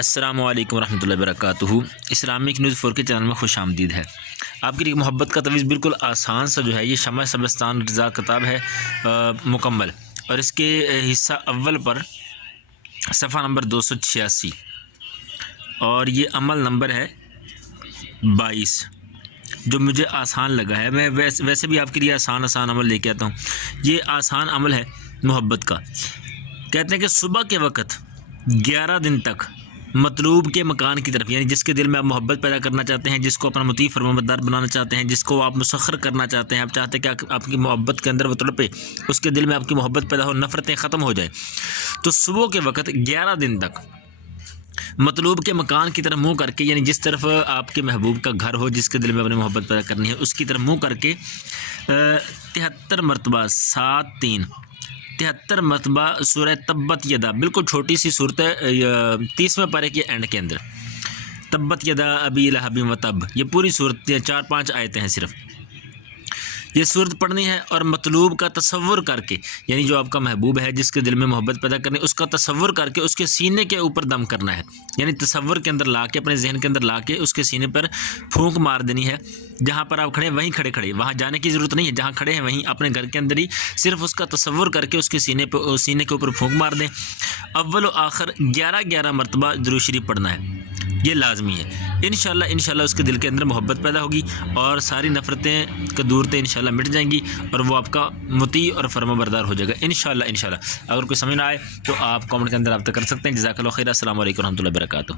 السلام علیکم ورحمۃ اللہ وبرکاتہ۔ اسلامک نیوز 4 کے چینل میں خوش آمدید ہے۔ آپ کے لیے محبت کا تویز بالکل آسان سا جو ہے یہ شمع شبستان رضا کتاب ہے مکمل، اور اس کے حصہ اول پر صفحہ نمبر 286 اور یہ عمل نمبر ہے 22 جو مجھے آسان لگا ہے۔ میں ویسے بھی آپ کے لیے آسان عمل لے کے آتا ہوں۔ یہ آسان عمل ہے محبت کا۔ کہتے ہیں کہ صبح کے وقت 11 دن تک مطلوب کے مکان کی طرف، یعنی جس کے دل میں آپ محبت پیدا کرنا چاہتے ہیں، جس کو اپنا مطیع فرمانبردار بنانا چاہتے ہیں، جس کو آپ مسخر کرنا چاہتے ہیں، آپ چاہتے ہیں کہ آپ کی محبت کے اندر وہ تڑپے، اس کے دل میں آپ کی محبت پیدا ہو، نفرتیں ختم ہو جائیں، تو صبح کے وقت 11 دن تک مطلوب کے مکان کی طرف منہ کر کے، یعنی جس طرف آپ کے محبوب کا گھر ہو، جس کے دل میں اپنی محبت پیدا کرنی ہے، اس کی طرف منہ کر کے 73 مرتبہ 73 مرتبہ سورہ تبت یدا، بالکل چھوٹی سی صورت ہے، 30ویں پارے کے اینڈ کے اندر، تبت یدا ابی لہب و تب، یہ پوری صورت 4-5 آیتیں ہیں صرف، یہ صورت پڑھنی ہے اور مطلوب کا تصور کر کے، یعنی جو آپ کا محبوب ہے جس کے دل میں محبت پیدا کرنی ہے، اس کا تصور کر کے اس کے سینے کے اوپر دم کرنا ہے، یعنی تصور کے اندر لا کے، اپنے ذہن کے اندر لا کے اس کے سینے پر پھونک مار دینی ہے۔ جہاں پر آپ کھڑے ہیں وہیں کھڑے وہاں جانے کی ضرورت نہیں ہے، جہاں کھڑے ہیں وہیں اپنے گھر کے اندر ہی صرف اس کا تصور کر کے اس کے سینے کے اوپر پھونک مار دیں۔ اول و آخر 11 مرتبہ درود شریف پڑھنا ہے، یہ لازمی ہے۔ انشاءاللہ اس کے دل کے اندر محبت پیدا ہوگی اور ساری نفرتیں قدورتیں انشاءاللہ مٹ جائیں گی اور وہ آپ کا مطیع اور فرما بردار ہو جائے گا انشاءاللہ۔ اگر کوئی سمجھ نہ آئے تو آپ کامنٹ کے اندر رابطہ کر سکتے ہیں۔ جزاک اللہ خیر۔ السلام علیکم ورحمۃ اللہ وبرکاتہ۔